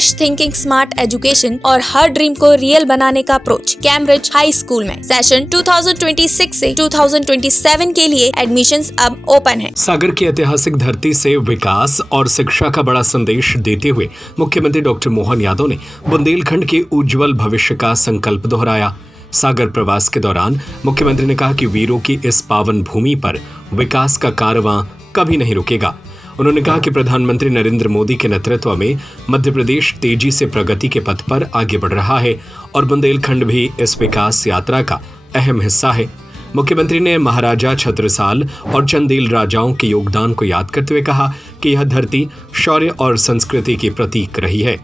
Fresh thinking, smart education और her dream को real बनाने का अप्रोच कैम्ब्रिज हाई स्कूल में। सेशन 2026 से 2027 के लिए एडमिशंस अब ओपन है। सागर की ऐतिहासिक धरती से विकास और शिक्षा का बड़ा संदेश देते हुए मुख्यमंत्री डॉक्टर मोहन यादव ने बुंदेलखंड के उज्जवल भविष्य का संकल्प दोहराया। सागर प्रवास के दौरान मुख्यमंत्री ने कहा कि वीरों की इस पावन भूमि पर विकास का कारवां कभी नहीं रुकेगा। उन्होंने कहा कि प्रधानमंत्री नरेंद्र मोदी के नेतृत्व में मध्य प्रदेश तेजी से प्रगति के पथ पर आगे बढ़ रहा है और बुंदेलखंड भी इस विकास यात्रा का अहम हिस्सा है। मुख्यमंत्री ने महाराजा छत्रसाल और चंदेल राजाओं के योगदान को याद करते हुए कहा कि यह धरती शौर्य और संस्कृति की प्रतीक रही है।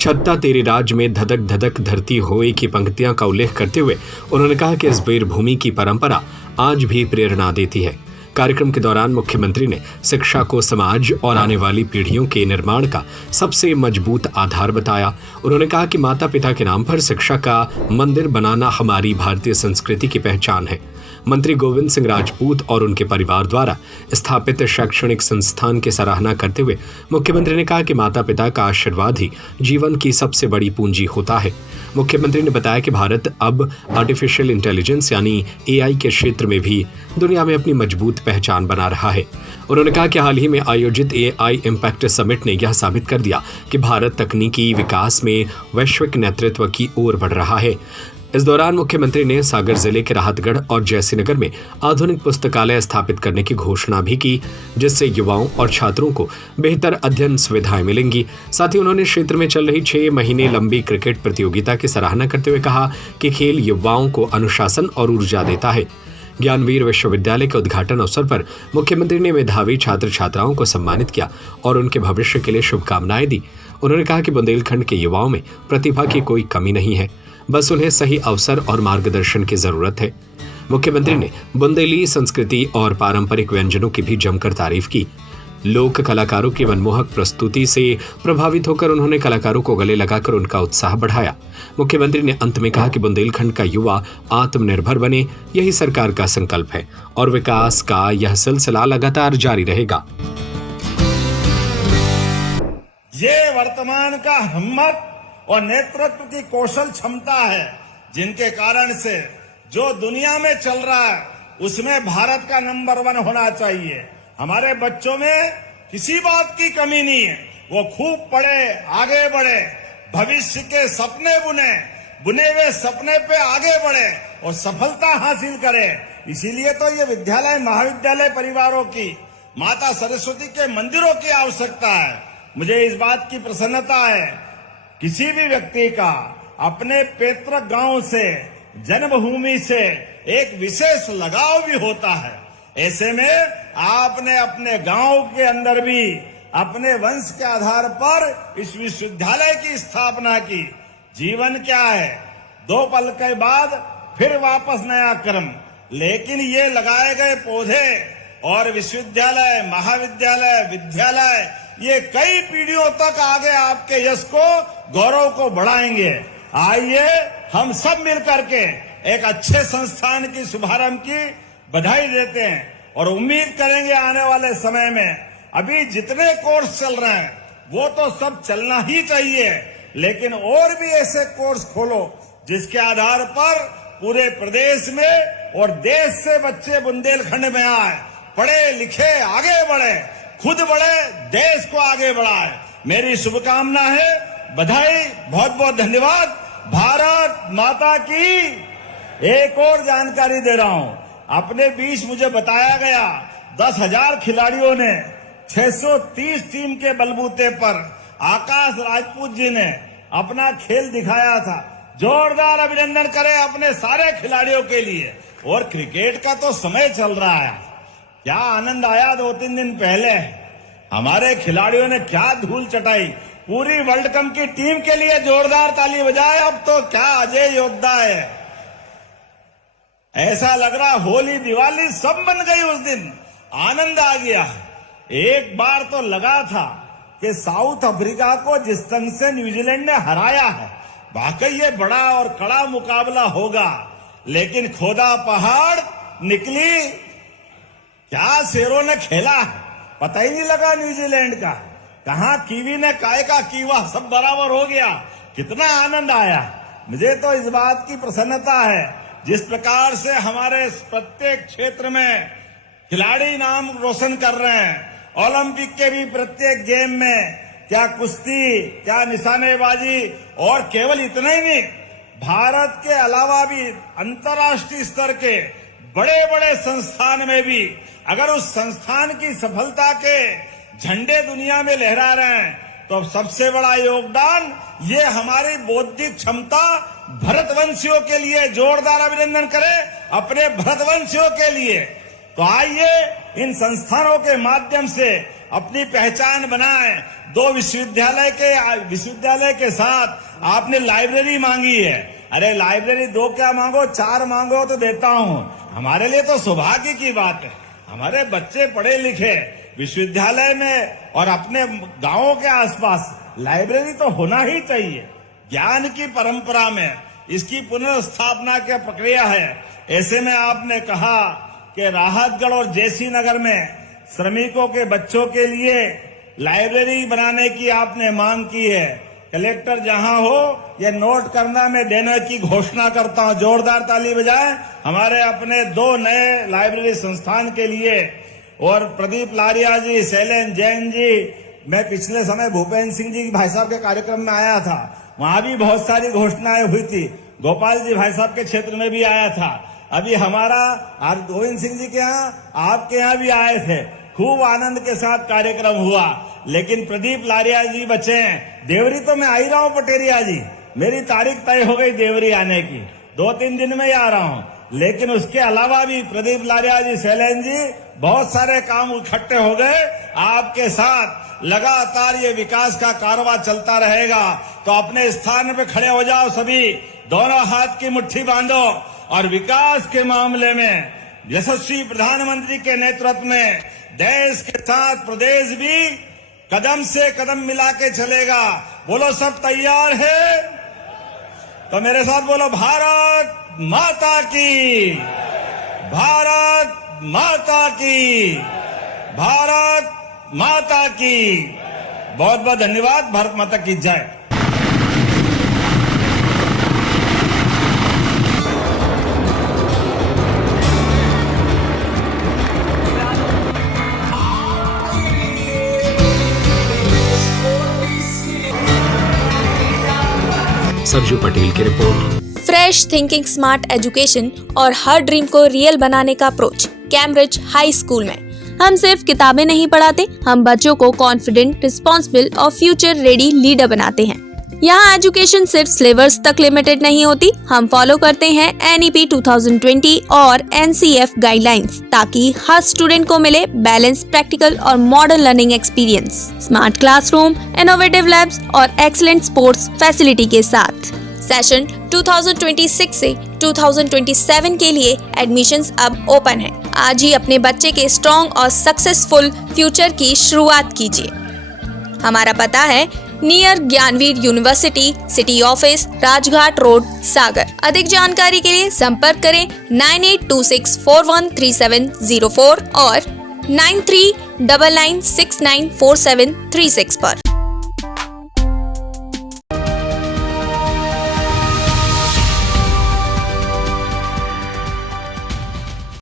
छत्ता तेरे राज में धधक धधक धरती होए की पंक्तियां का उल्लेख करते हुए उन्होंने कहा कि इस वीर भूमि की परंपरा आज भी प्रेरणा देती है। कार्यक्रम के दौरान मुख्यमंत्री ने शिक्षा को समाज और आने वाली पीढ़ियों के निर्माण का सबसे मजबूत आधार बताया। उन्होंने कहा कि माता पिता के नाम पर शिक्षा का मंदिर बनाना हमारी भारतीय संस्कृति की पहचान है। मंत्री गोविंद सिंह राजपूत और उनके परिवार द्वारा स्थापित शैक्षणिक संस्थान की सराहना करते हुए मुख्यमंत्री ने कहा कि माता पिता का आशीर्वाद ही जीवन की सबसे बड़ी पूंजी होता है। मुख्यमंत्री ने बताया कि भारत अब आर्टिफिशियल इंटेलिजेंस यानी AI के क्षेत्र में भी दुनिया में अपनी मजबूत पहचान बना रहा है। उन्होंने कहा कि हाल ही में आयोजित AI इम्पैक्ट समिट ने यह साबित कर दिया कि भारत तकनीकी विकास में वैश्विक नेतृत्व की ओर बढ़ रहा है। इस दौरान मुख्यमंत्री ने सागर जिले के राहतगढ़ और जयसीनगर में आधुनिक पुस्तकालय स्थापित करने की घोषणा भी की, जिससे युवाओं और छात्रों को बेहतर अध्ययन सुविधाएं मिलेंगी। साथ ही उन्होंने क्षेत्र में चल रही 6 महीने लंबी क्रिकेट प्रतियोगिता की सराहना करते हुए कहा कि खेल युवाओं को अनुशासन और ऊर्जा देता है। ज्ञानवीर विश्वविद्यालय के उद्घाटन अवसर पर मुख्यमंत्री ने मेधावी छात्र छात्राओं को सम्मानित किया और उनके भविष्य के लिए शुभकामनाएं दी। उन्होंने कहा कि बुंदेलखंड के युवाओं में प्रतिभा की कोई कमी नहीं है, बस उन्हें सही अवसर और मार्गदर्शन की जरूरत है। मुख्यमंत्री ने बुंदेली संस्कृति और पारंपरिक व्यंजनों की भी जमकर तारीफ की। लोक कलाकारों की मनमोहक प्रस्तुति से प्रभावित होकर उन्होंने कलाकारों को गले लगाकर उनका उत्साह बढ़ाया। मुख्यमंत्री ने अंत में कहा कि बुंदेलखंड का युवा आत्मनिर्भर बने, यही सरकार का संकल्प है और विकास का यह सिलसिला लगातार जारी रहेगा। ये वर्तमान का हिम्मत और नेतृत्व की कौशल क्षमता है, जिनके कारण से जो दुनिया में चल रहा है उसमें भारत का नंबर 1 होना चाहिए। हमारे बच्चों में किसी बात की कमी नहीं है, वो खूब पढ़े, आगे बढ़े, भविष्य के सपने बुने हुए सपने पे आगे बढ़े और सफलता हासिल करे। इसीलिए तो ये विद्यालय महाविद्यालय परिवारों की, माता सरस्वती के मंदिरों की आवश्यकता है। मुझे इस बात की प्रसन्नता है, किसी भी व्यक्ति का अपने पैतृक गांव से, जन्मभूमि से एक विशेष लगाव भी होता है। ऐसे में आपने अपने गांव के अंदर भी अपने वंश के आधार पर इस विश्वविद्यालय की स्थापना की। जीवन क्या है, 2 पल के बाद फिर वापस नया कर्म, लेकिन ये लगाए गए पौधे और विश्वविद्यालय, महाविद्यालय, विद्यालय ये कई पीढ़ियों तक आगे आपके यश को, गौरव को बढ़ाएंगे। आइए हम सब मिलकर के एक अच्छे संस्थान की शुभारंभ की बधाई देते हैं और उम्मीद करेंगे आने वाले समय में अभी जितने कोर्स चल रहे हैं वो तो सब चलना ही चाहिए, लेकिन और भी ऐसे कोर्स खोलो जिसके आधार पर पूरे प्रदेश में और देश से बच्चे बुंदेलखंड में आए, पढ़े लिखे, आगे बढ़े, खुद बढ़े, देश को आगे बढ़ाए। मेरी शुभकामना है, बधाई, बहुत बहुत धन्यवाद। भारत माता की। एक और जानकारी दे रहा हूं, अपने बीच मुझे बताया गया 10,000 खिलाड़ियों ने 630 टीम के बलबूते पर आकाश राजपूत जी ने अपना खेल दिखाया था। जोरदार अभिनंदन करें अपने सारे खिलाड़ियों के लिए। और क्रिकेट का तो समय चल रहा है, क्या आनंद आया 2-3 दिन पहले, हमारे खिलाड़ियों ने क्या धूल चटाई। पूरी वर्ल्ड कप की टीम के लिए जोरदार ताली बजाए। अब तो क्या अजय योद्धा है, ऐसा लग रहा होली दिवाली सब बन गई उस दिन, आनंद आ गया। एक बार तो लगा था कि साउथ अफ्रीका को जिस ढंग से न्यूजीलैंड ने हराया है, वाकई ये बड़ा और कड़ा मुकाबला होगा, लेकिन खोदा पहाड़ निकली, क्या शेरों ने खेला, पता ही नहीं लगा न्यूजीलैंड का। कहा कीवी ने काय का कीवा, सब बराबर हो गया। कितना आनंद आया। मुझे तो इस बात की प्रसन्नता है, जिस प्रकार से हमारे प्रत्येक क्षेत्र में खिलाड़ी नाम रोशन कर रहे हैं। ओलंपिक के भी प्रत्येक गेम में, क्या कुश्ती, क्या निशानेबाजी, और केवल इतना ही नहीं, भारत के अलावा भी अंतर्राष्ट्रीय स्तर के बड़े बड़े संस्थान में भी अगर उस संस्थान की सफलता के झंडे दुनिया में लहरा रहे हैं, तो सबसे बड़ा योगदान ये हमारी बौद्धिक क्षमता भरतवंशियों के लिए। जोरदार अभिनंदन करें अपने भरतवंशियों के लिए। तो आइए इन संस्थानों के माध्यम से अपनी पहचान बनाएं। दो विश्वविद्यालय के साथ आपने लाइब्रेरी मांगी है। अरे लाइब्रेरी दो क्या मांगो, 4 मांगो तो देता हूं। हमारे लिए तो सौभाग्य की बात है। हमारे बच्चे पढ़े लिखे विश्वविद्यालय में और अपने गांवों के आसपास लाइब्रेरी तो होना ही चाहिए। ज्ञान की परंपरा में इसकी पुनर्स्थापना की प्रक्रिया है। ऐसे में आपने कहा कि राहतगढ़ और जेसी नगर में श्रमिकों के बच्चों के लिए लाइब्रेरी बनाने की आपने मांग की है। कलेक्टर जहां हो, ये नोट करना, मैं देने की घोषणा करता हूं। जोरदार ताली बजाएं हमारे अपने 2 नए लाइब्रेरी संस्थान के लिए। और प्रदीप लारिया जी, शैलेन जैन जी, मैं पिछले समय भूपेंद्र सिंह जी भाई साहब के कार्यक्रम में आया था, वहां भी बहुत सारी घोषणाएं हुई थी। गोपाल जी भाई साहब के क्षेत्र में भी आया था। अभी हमारा गोविंद सिंह जी के यहाँ, आपके यहाँ भी आए थे। खूब आनंद के साथ कार्यक्रम हुआ। लेकिन प्रदीप लारिया जी बचे हैं। देवरी तो मैं आ ही रहा हूं पटेरिया जी, मेरी तारीख तय हो गई देवरी आने की, 2-3 दिन में ही आ रहा हूं। लेकिन उसके अलावा भी प्रदीप लारिया जी, शैलेन जी, बहुत सारे काम इकट्ठे हो गए। आपके साथ लगातार ये विकास का कारवां चलता रहेगा। तो अपने स्थान पे खड़े हो जाओ सभी, दोनों हाथ की मुट्ठी बांधो और विकास के मामले में यशस्वी प्रधानमंत्री के नेतृत्व में देश के साथ प्रदेश भी कदम से कदम मिला के चलेगा। बोलो सब तैयार है? तो मेरे साथ बोलो, भारत माता की, भारत माता की, भारत माता की। बहुत बहुत धन्यवाद। भारत माता की जय। सरजू पटेल की report. Fresh thinking, smart education और हर ड्रीम को रियल बनाने का अप्रोच कैम्ब्रिज हाई स्कूल में। हम सिर्फ किताबें नहीं पढ़ाते, हम बच्चों को कॉन्फिडेंट, रिस्पॉन्सिबल और फ्यूचर रेडी लीडर बनाते हैं। यहाँ एजुकेशन सिर्फ सिलेबस तक लिमिटेड नहीं होती, हम फॉलो करते हैं NEP 2020 और NCF गाइडलाइंस, ताकि हर स्टूडेंट को मिले बैलेंस, प्रैक्टिकल और modern learning experience, smart classroom, innovative labs और एक्सीलेंट स्पोर्ट्स फैसिलिटी के साथ। सेशन 2026 से 2027 के लिए एडमिशंस अब ओपन है। आज ही अपने बच्चे के स्ट्रॉन्ग और सक्सेसफुल फ्यूचर की शुरुआत कीजिए। हमारा पता है near Gyanveer university, city office, Rajghat road, Sagar. अधिक जानकारी के लिए संपर्क करें 9826413704 और 9399694736 पर।